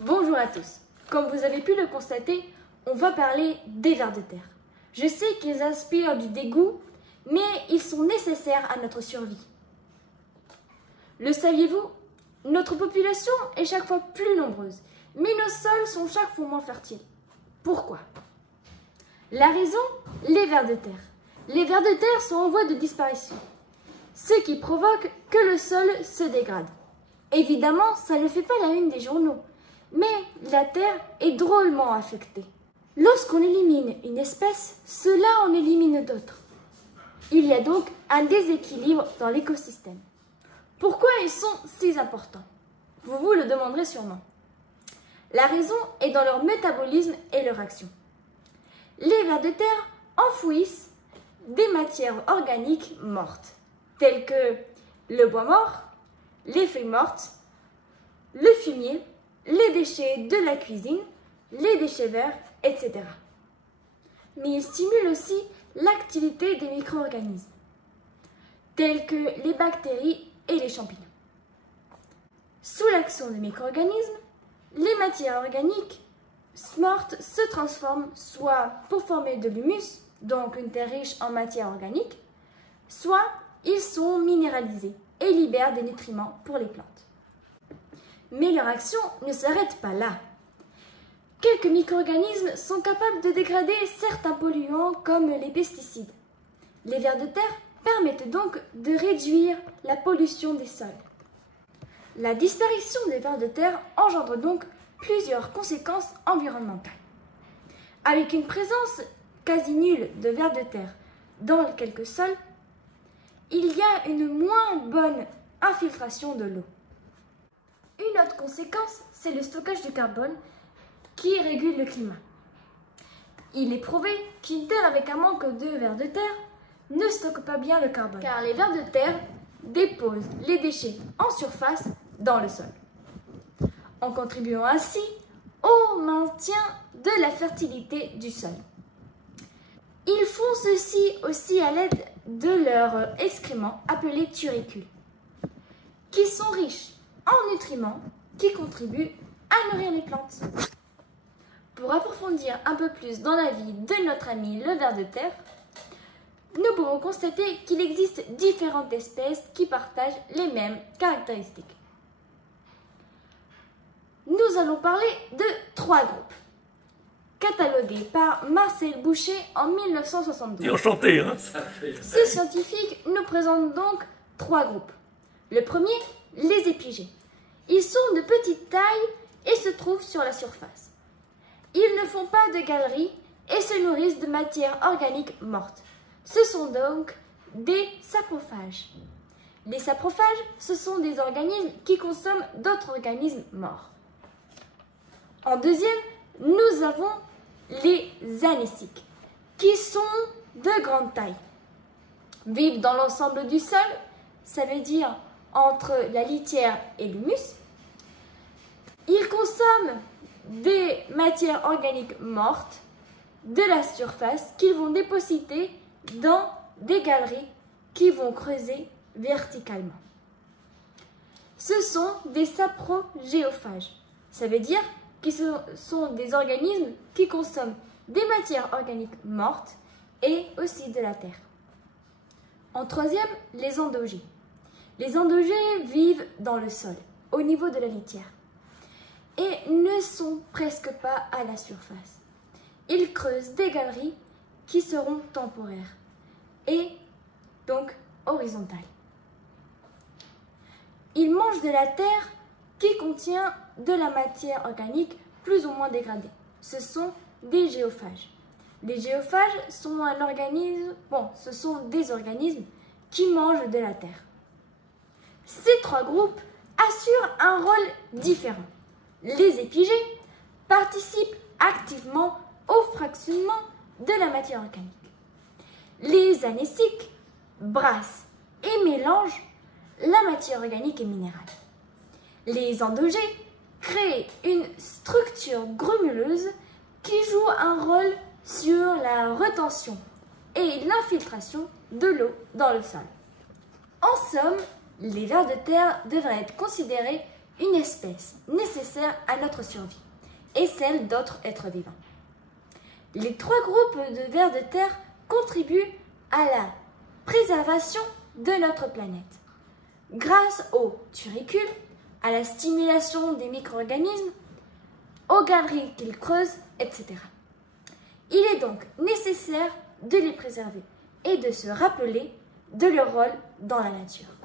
Bonjour à tous. Comme vous avez pu le constater, on va parler des vers de terre. Je sais qu'ils inspirent du dégoût, mais ils sont nécessaires à notre survie. Le saviez-vous? Notre population est chaque fois plus nombreuse, mais nos sols sont chaque fois moins fertiles. Pourquoi? La raison? Les vers de terre. Les vers de terre sont en voie de disparition, ce qui provoque que le sol se dégrade. Évidemment, ça ne fait pas la une des journaux, mais la terre est drôlement affectée. Lorsqu'on élimine une espèce, cela en élimine d'autres. Il y a donc un déséquilibre dans l'écosystème. Pourquoi ils sont si importants? Vous vous le demanderez sûrement. La raison est dans leur métabolisme et leur action. Les vers de terre enfouissent des matières organiques mortes, telles que le bois mort, les feuilles mortes, le fumier, les déchets de la cuisine, les déchets verts, etc. Mais ils stimulent aussi l'activité des micro-organismes, tels que les bactéries et les champignons. Sous l'action des micro-organismes, les matières organiques mortes se transforment soit pour former de l'humus, donc une terre riche en matière organique, soit ils sont minéralisés et libèrent des nutriments pour les plantes. Mais leur action ne s'arrête pas là. Quelques micro-organismes sont capables de dégrader certains polluants comme les pesticides. Les vers de terre permettent donc de réduire la pollution des sols. La disparition des vers de terre engendre donc plusieurs conséquences environnementales. Avec une présence quasi nulle de vers de terre dans quelques sols, il y a une moins bonne infiltration de l'eau. Une autre conséquence, c'est le stockage du carbone qui régule le climat. Il est prouvé qu'une terre avec un manque de vers de terre ne stocke pas bien le carbone, car les vers de terre déposent les déchets en surface dans le sol, en contribuant ainsi au maintien de la fertilité du sol. Ils font ceci aussi à l'aide de leurs excréments appelés turicules, qui sont riches en nutriments qui contribuent à nourrir les plantes. Pour approfondir un peu plus dans la vie de notre ami le ver de terre, nous pouvons constater qu'il existe différentes espèces qui partagent les mêmes caractéristiques. Nous allons parler de 3 groupes, catalogués par Marcel Boucher en 1972. Enchanté, hein. Ce scientifique nous présente donc 3 groupes. Le premier, les épigées. Ils sont de petite taille et se trouvent sur la surface. Ils ne font pas de galeries et se nourrissent de matières organiques mortes. Ce sont donc des saprophages. Les saprophages, ce sont des organismes qui consomment d'autres organismes morts. En deuxième, nous avons les anéciques, qui sont de grande taille. Vivent dans l'ensemble du sol, ça veut dire entre la litière et l'humus. Ils consomment des matières organiques mortes de la surface qu'ils vont dépositer dans des galeries qui vont creuser verticalement. Ce sont des saprogéophages. Ça veut dire qu'ils sont des organismes qui consomment des matières organiques mortes et aussi de la terre. En troisième, les endogés. Les endogés vivent dans le sol, au niveau de la litière, et ne sont presque pas à la surface. Ils creusent des galeries qui seront temporaires et donc horizontales. Ils mangent de la terre qui contient de la matière organique plus ou moins dégradée. Ce sont des géophages. Les géophages sont ce sont des organismes qui mangent de la terre. Ces 3 groupes assurent un rôle différent. Les épigées participent activement au fractionnement de la matière organique. Les anéciques brassent et mélangent la matière organique et minérale. Les endogés créent une structure grumuleuse qui joue un rôle sur la retention et l'infiltration de l'eau dans le sol. En somme, les vers de terre devraient être considérés une espèce nécessaire à notre survie et celle d'autres êtres vivants. Les 3 groupes de vers de terre contribuent à la préservation de notre planète grâce aux turicules, à la stimulation des micro-organismes, aux galeries qu'ils creusent, etc. Il est donc nécessaire de les préserver et de se rappeler de leur rôle dans la nature.